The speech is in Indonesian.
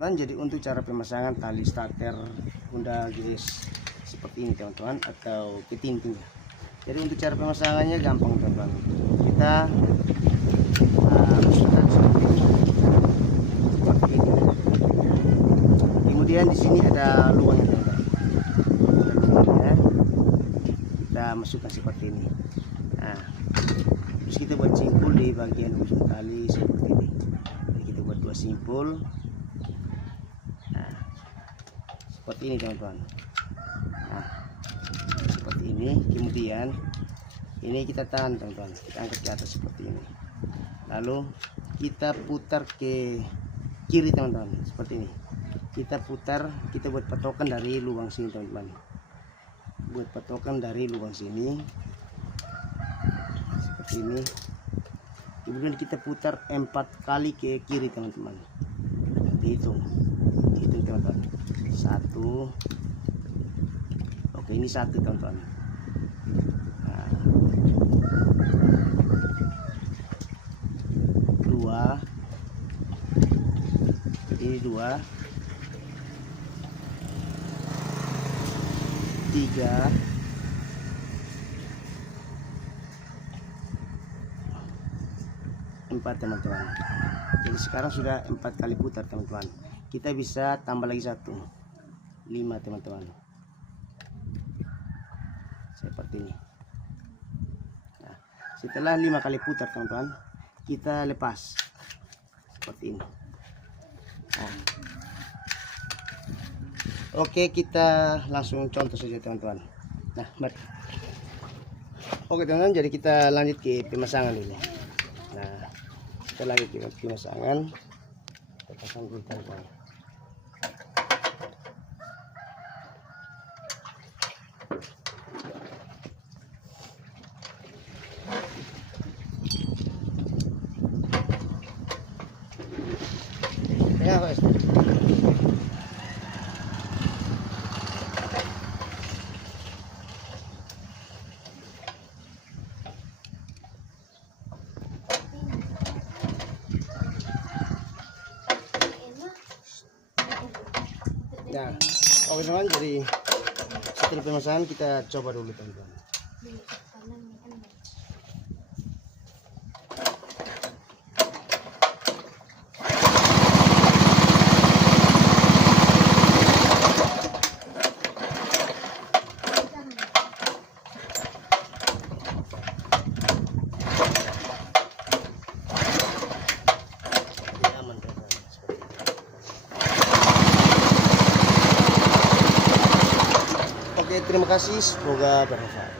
Dan jadi untuk cara pemasangan tali starter Honda GS seperti ini teman-teman, atau ketinting. Jadi untuk cara pemasangannya gampang teman-teman. Kita masukkan seperti ini. Kemudian di sini ada lubangnya teman-teman. Kita masukkan seperti ini. Nah, terus kita buat simpul di bagian ujung tali seperti ini. Jadi kita buat 2 simpul. Nah, seperti ini teman-teman. Nah, seperti ini. Kemudian ini kita tahan teman-teman, kita angkat ke atas seperti ini, lalu kita putar ke kiri teman-teman, seperti ini. Kita putar, kita buat patokan dari lubang sini teman-teman, buat patokan dari lubang sini seperti ini. Kemudian kita putar 4 kali ke kiri teman-teman. Dihitung teman-teman. 1, oke, ini 1 teman-teman. Nah, 2, ini 2, 3, 4 teman-teman. Jadi sekarang sudah 4 kali putar teman-teman. Kita bisa tambah lagi 1, 5 teman-teman, seperti ini. Nah, setelah 5 kali putar teman-teman, kita lepas seperti ini. Nah, oke, kita langsung contoh saja teman-teman. Nah, mari. Oke teman-teman, jadi kita lanjut ke pemasangan dulu. Nah, kita lanjut ke pemasangan. Kita pasang dulu teman-teman. Ya, guys. Nah, oke teman, jadi setelah pemasangan kita coba dulu teman-teman. Oke, terima kasih, semoga bermanfaat.